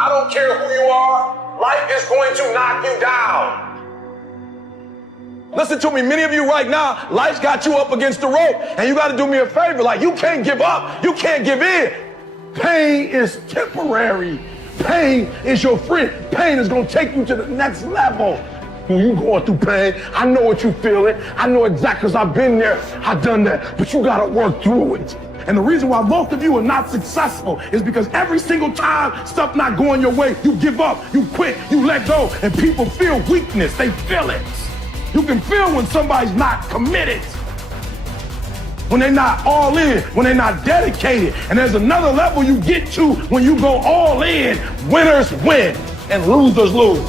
I don't care who you are. Life is going to knock you down. Listen to me, many of you right now, life's got you up against the rope, and you got to do me a favor. Like, you can't give up. You can't give in. Pain is temporary. Pain is your friend. Pain is going to take you to the next level. When you going through pain, I know what you feeling. I know exactly, because I've been there. I've done that. But you got to work through it. And the reason why most of you are not successful is because every single time stuff not going your way, you give up, you quit, you let go, and people feel weakness. They feel it. You can feel when somebody's not committed, when they're not all in, when they're not dedicated. And there's another level you get to when you go all in. Winners win and losers lose.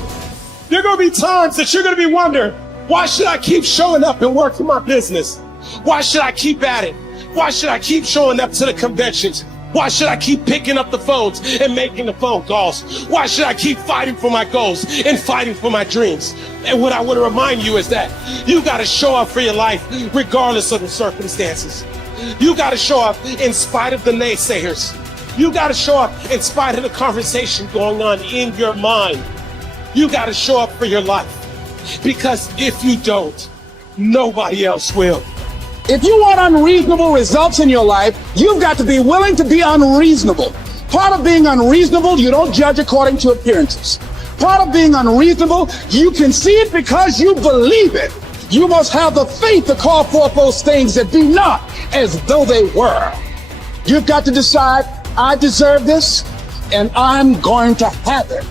There are going to be times that you're going to be wondering, why should I keep showing up and working my business? Why should I keep at it? Why should I keep showing up to the conventions? Why should I keep picking up the phones and making the phone calls? Why should I keep fighting for my goals and fighting for my dreams? And what I want to remind you is that you got to show up for your life regardless of the circumstances. You got to show up in spite of the naysayers. You got to show up in spite of the conversation going on in your mind. You got to show up for your life, because if you don't, nobody else will. If you want unreasonable results in your life, you've got to be willing to be unreasonable. Part of being unreasonable, you don't judge according to appearances. Part of being unreasonable, you can see it because you believe it. You must have the faith to call forth those things that be not as though they were. You've got to decide, I deserve this, and I'm going to have it.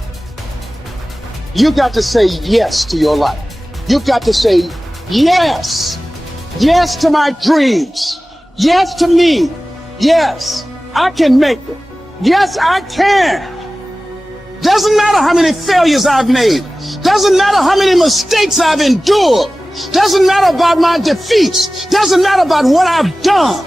You've got to say yes to your life. You've got to say yes. Yes to my dreams. Yes to me. Yes, I can make it. Yes, I can. Doesn't matter how many failures I've made. Doesn't matter how many mistakes I've endured. Doesn't matter about my defeats. Doesn't matter about what I've done.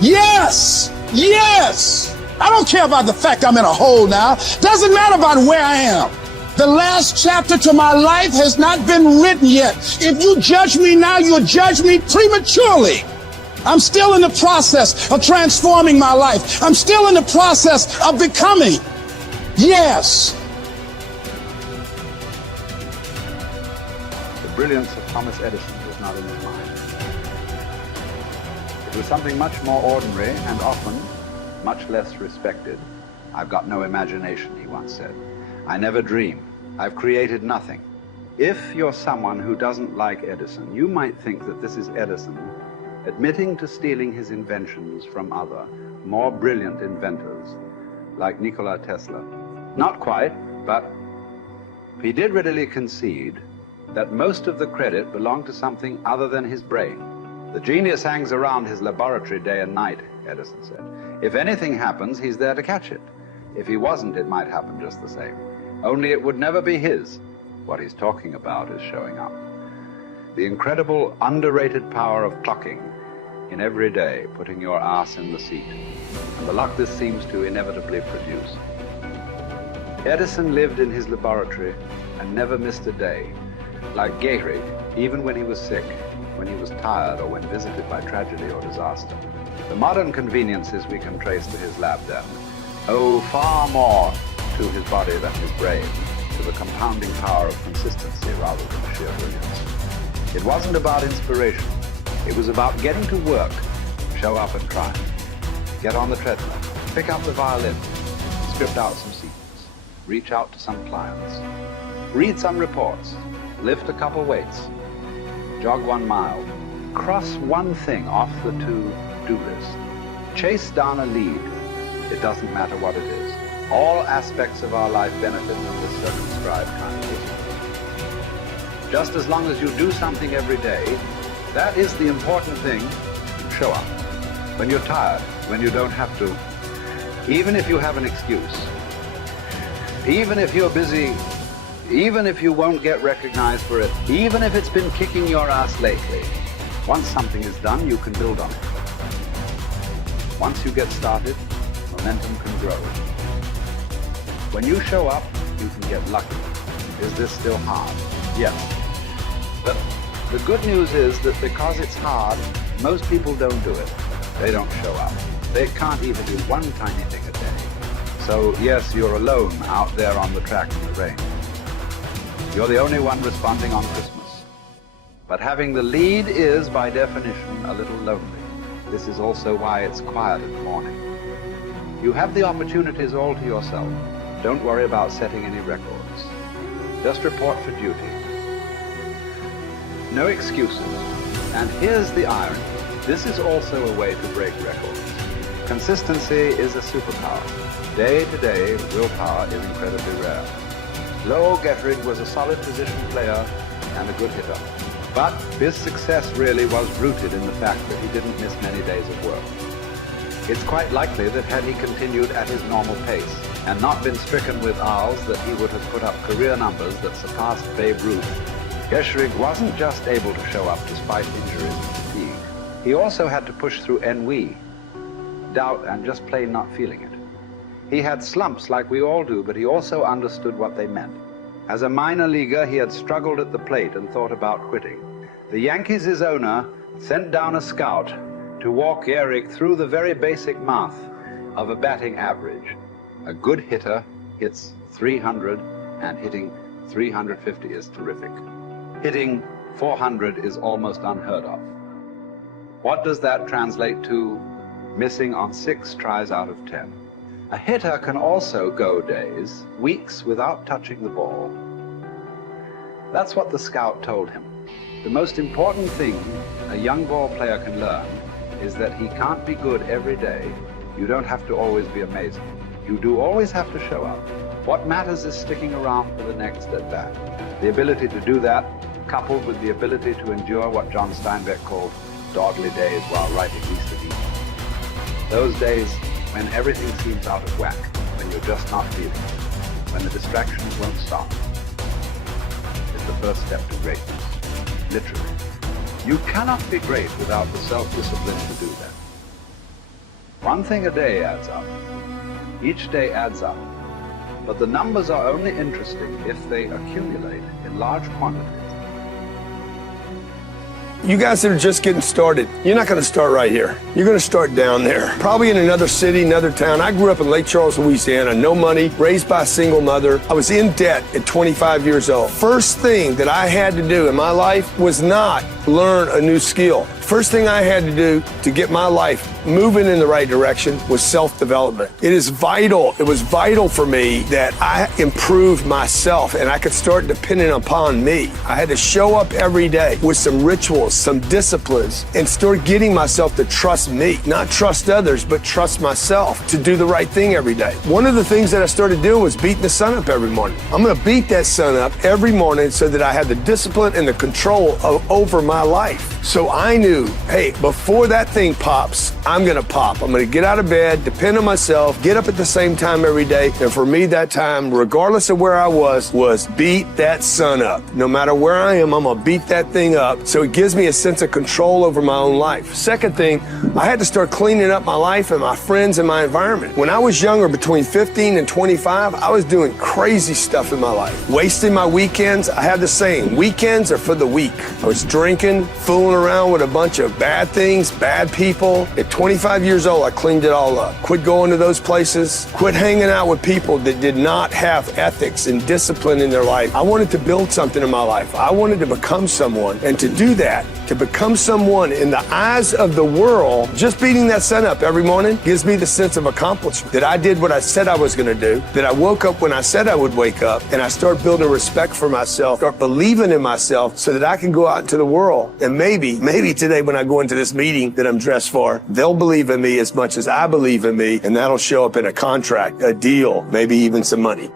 Yes, yes. I don't care about the fact I'm in a hole now. Doesn't matter about where I am. The last chapter to my life has not been written yet. If you judge me now, you'll judge me prematurely. I'm still in the process of transforming my life. I'm still in the process of becoming. Yes. The brilliance of Thomas Edison was not in his mind. It was something much more ordinary and often much less respected. I've got no imagination, he once said. I never dream. I've created nothing. If you're someone who doesn't like Edison, you might think that this is Edison admitting to stealing his inventions from other, more brilliant inventors, like Nikola Tesla. Not quite, but he did readily concede that most of the credit belonged to something other than his brain. The genius hangs around his laboratory day and night, Edison said. If anything happens, he's there to catch it. If he wasn't, it might happen just the same. Only it would never be his. What he's talking about is showing up. The incredible, underrated power of clocking in every day, putting your ass in the seat, and the luck this seems to inevitably produce. Edison lived in his laboratory and never missed a day. Like Gehrig, even when he was sick, when he was tired, or when visited by tragedy or disaster. The modern conveniences we can trace to his lab then owe far more to his body than his brain, to the compounding power of consistency rather than sheer brilliance. It wasn't about inspiration. It was about getting to work, show up and try. Get on the treadmill, pick up the violin, script out some sequence, reach out to some clients, read some reports, lift a couple weights, jog 1 mile, cross one thing off the to-do list, chase down a lead. It doesn't matter what it is. All aspects of our life benefit from this circumscribed kind of discipline. Just as long as you do something every day, that is the important thing. Show up. When you're tired, when you don't have to, even if you have an excuse, even if you're busy, even if you won't get recognized for it, even if it's been kicking your ass lately, once something is done, you can build on it. Once you get started, momentum can grow. When you show up, you can get lucky. Is this still hard? Yes. But the good news is that because it's hard, most people don't do it. They don't show up. They can't even do one tiny thing a day. So yes, you're alone out there on the track in the rain. You're the only one responding on Christmas. But having the lead is, by definition, a little lonely. This is also why it's quiet in the morning. You have the opportunities all to yourself. Don't worry about setting any records. Just report for duty. No excuses. And here's the irony. This is also a way to break records. Consistency is a superpower. Day to day, willpower is incredibly rare. Lowell Gettrig was a solid position player and a good hitter. But his success really was rooted in the fact that he didn't miss many days of work. It's quite likely that had he continued at his normal pace and not been stricken with R's, that he would have put up career numbers that surpassed Babe Ruth. Gettrig wasn't just able to show up despite injuries and fatigue. He also had to push through ennui, doubt, and just plain not feeling it. He had slumps like we all do, but he also understood what they meant. As a minor leaguer, he had struggled at the plate and thought about quitting. The Yankees' owner sent down a scout to walk Gehrig through the very basic math of a batting average. A good hitter hits 300, and hitting 350 is terrific. Hitting 400 is almost unheard of. What does that translate to? Missing on 6 tries out of 10. A hitter can also go days, weeks without touching the ball. That's what the scout told him. The most important thing a young ball player can learn is that he can't be good every day. You don't have to always be amazing. You do always have to show up. What matters is sticking around for the next at-bat. The ability to do that, coupled with the ability to endure what John Steinbeck called dogly days while writing Easter Eve. Those days when everything seems out of whack, when you're just not feeling it, when the distractions won't stop, is the first step to greatness. Literally. You cannot be great without the self-discipline to do that. One thing a day adds up. Each day adds up. But the numbers are only interesting if they accumulate in large quantities. You guys that are just getting started, you're not going to start right here. You're going to start down there, probably in another city, another town. I grew up in Lake Charles, Louisiana, no money, raised by a single mother. I was in debt at 25 years old. First thing that I had to do in my life was not learn a new skill. First thing I had to do to get my life moving in the right direction was self-development. It is vital. It was vital for me that I improved myself and I could start depending upon me. I had to show up every day with some rituals, some disciplines, and start getting myself to trust me, not trust others, but trust myself to do the right thing every day. One of the things that I started doing was beating the sun up every morning. I'm going to beat that sun up every morning so that I have the discipline and the control over my life. So I knew, hey, before that thing pops, I'm going to pop. I'm going to get out of bed, depend on myself, get up at the same time every day. And for me, that time, regardless of where I was beat that sun up. No matter where I am, I'm going to beat that thing up. So it gives me a sense of control over my own life. Second thing, I had to start cleaning up my life and my friends and my environment. When I was younger, between 15 and 25, I was doing crazy stuff in my life. Wasting my weekends. I had the saying, weekends are for the weak. I was drinking, fooling around with a bunch of bad things, bad people. At 25 years old, I cleaned it all up. Quit going to those places. Quit hanging out with people that did not have ethics and discipline in their life. I wanted to build something in my life. I wanted to become someone. And to do that, to become someone in the eyes of the world, just beating that sun up every morning gives me the sense of accomplishment, that I did what I said I was going to do, that I woke up when I said I would wake up, and I start building respect for myself, start believing in myself so that I can go out into the world. And maybe today when I go into this meeting that I'm dressed for, they'll believe in me as much as I believe in me, and that'll show up in a contract, a deal, maybe even some money.